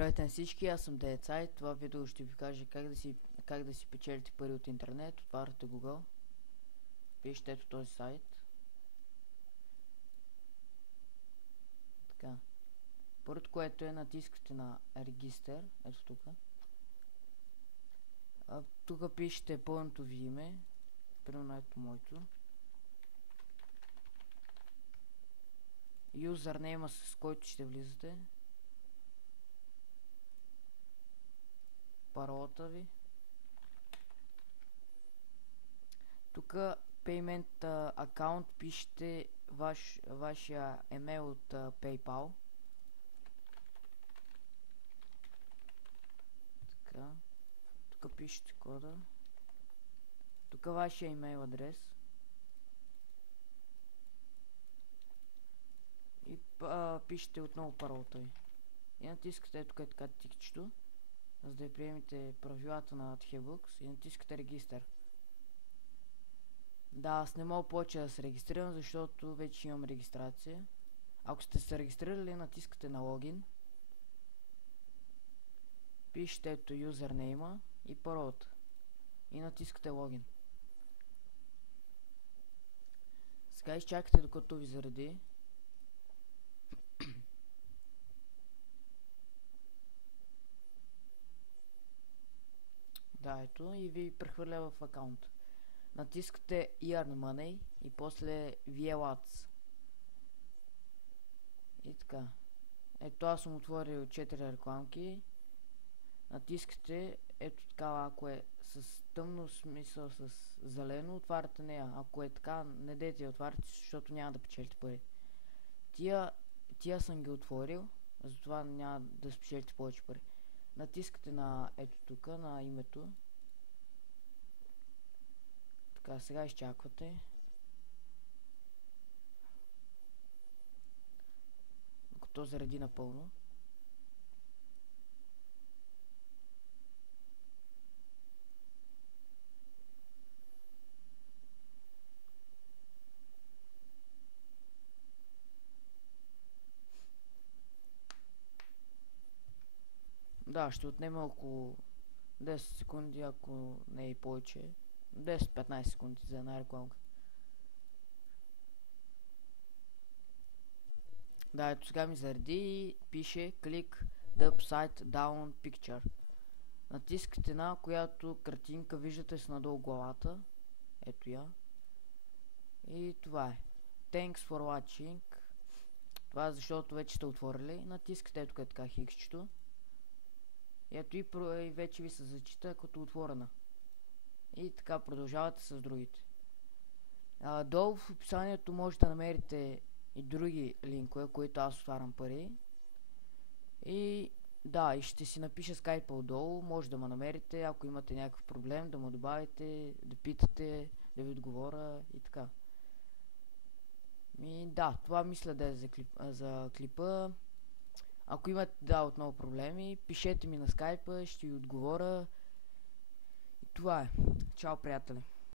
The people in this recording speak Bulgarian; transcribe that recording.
Здравейте на всички, аз съм DeadSide. Това видео ще ви кажа как да си печелите пари от интернет. Отваряте Google, пишете ето този сайт. Така. Първото, което натискате на регистър, ето тук. Тук пишете пълното ви име, примерно ето моето. Юзернейма, с който ще влизате. Паролата ви. Тук Payment аккаунт пишете вашия емейл от PayPal. Така. Тук пишете кода. Тук вашия имейл адрес. И пишете отново паролата ви. И натискате ето така тикчето, за да приемете правилата на TheBooks, и натискате регистър. Да, аз не мога повече да се регистрирам, защото вече имам регистрация. Ако сте се регистрирали, натискате на логин. Пишете ето юзернейма и паролата. И натискате логин. Сега изчакайте докато ви зареди. Да, ето и ви прехвърля в акаунт. Натискате Earn Money и после VLADS. И така. Ето аз съм отворил 4 рекламки. Натискате ето така, ако е с тъмно, смисъл с зелено, отваряте нея. Ако е така, не дейте я отваряте, защото няма да печелите пари. Тия съм ги отворил, затова няма да спечелите повече пари. Натискате на ето тук, на името. Така, сега изчаквате. Докато заради напълно. Да, ще отнеме около 10 секунди, ако не е и повече. 10-15 секунди за една рекламка. Да, ето сега ми зареди и пише Click the upside down picture. Натискате на която картинка виждате с надолу главата. Ето я. И това е. Thanks for watching. Това е защото вече сте отворили. Натискате ето така хиксчето. И ето и вече ви се зачита като отворена. И така продължавате с другите. Долу в описанието може да намерите и други линкове, които аз отварям пари. И да, и ще си напиша скайпа отдолу, може да ме намерите, ако имате някакъв проблем, да му добавите, да питате, да ви отговоря и така. И да, това мисля да е за клипа. Ако имате отново проблеми, пишете ми на скайпа, ще ви отговоря. И това е. Чао, приятели!